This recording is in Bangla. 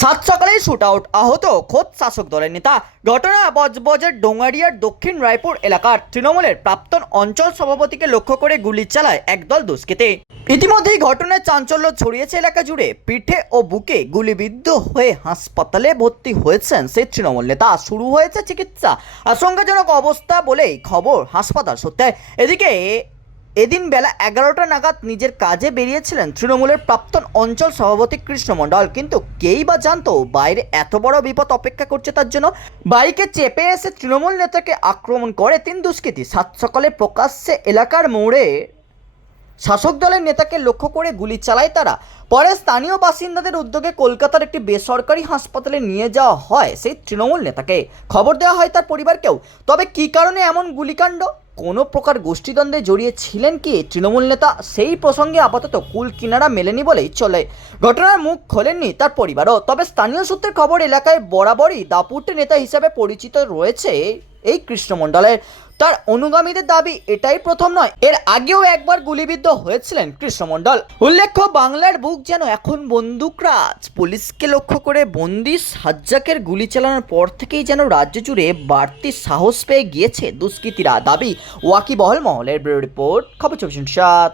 সাত সকালেই শুট আউট আহত খোদ শাসক দলের নেতা। ঘটনা বজবজের ডোঙ্গারিয়ার দক্ষিণ রায়পুর এলাকার তৃণমূলের প্রাক্তন অঞ্চল সভাপতিকে লক্ষ্য করে গুলি চালায় একদল দুষ্কৃতী। ইতিমধ্যেই ঘটনায় চাঞ্চল্য ছড়িয়েছে এলাকা জুড়ে। পিঠে ও বুকে গুলিবিদ্ধ হয়ে হাসপাতালে ভর্তি হয়েছেন সেই তৃণমূল নেতা। শুরু হয়েছে চিকিৎসা। আশঙ্কাজনক অবস্থা বলেই খবর হাসপাতাল সূত্রে। এদিকে এদিন বেলা এগারোটা নাগাদ নিজের কাজে বেরিয়েছিলেন তৃণমূলের প্রাক্তন অঞ্চল সভাপতি কৃষ্ণ মণ্ডল। কিন্তু কেই বা জানতো বাইরে এত বড় বিপদ অপেক্ষা করছে তার জন্য? বাইকে চেপে এসে তৃণমূল নেতাকে আক্রমণ করে তিন দুষ্কৃতী। সাত সকালে প্রকাশ্যে এলাকার মোড়ে শাসক দলের নেতাকে লক্ষ্য করে গুলি চালায় তারা। পরে স্থানীয় বাসিন্দাদের উদ্যোগে কলকাতার একটি বেসরকারি হাসপাতালে নিয়ে যাওয়া হয় সেই তৃণমূল নেতাকে। খবর দেওয়া হয় তার পরিবারকেও। তবে কী কারণে এমন গুলিকাণ্ড? কোনো প্রকার গোষ্ঠীদ্বন্দ্বে জড়িয়ে ছিলেন কি তৃণমূল নেতা? সেই প্রসঙ্গে আপাতত কুল কিনারা মেলেনি বলেই চলে। ঘটনার মুখ খোলেননি তার পরিবারও। তবে স্থানীয় সূত্রের খবর, এলাকায় বরাবরই দাপুটে নেতা হিসাবে পরিচিত রয়েছে এই কৃষ্ণমণ্ডলের তার অনুগামীদের দাবি এটাই প্রথম নয়। এর আগেও একবার গুলিবিদ্ধ হয়েছিলেন কৃষ্ণমণ্ডল উল্লেখ্য, বাংলার বুক যেন এখন বন্দুকরাজ। পুলিশকে লক্ষ্য করে বন্দি সাজ্জাকের গুলি চালানোর পর থেকেই যেন রাজ্য জুড়ে বাড়তি সাহস পেয়ে গিয়েছে দুষ্কৃতীরা। দাবি, ওয়াকিবহল মহলের ব্যুরো রিপোর্ট, খবর চব্বিশ সাত।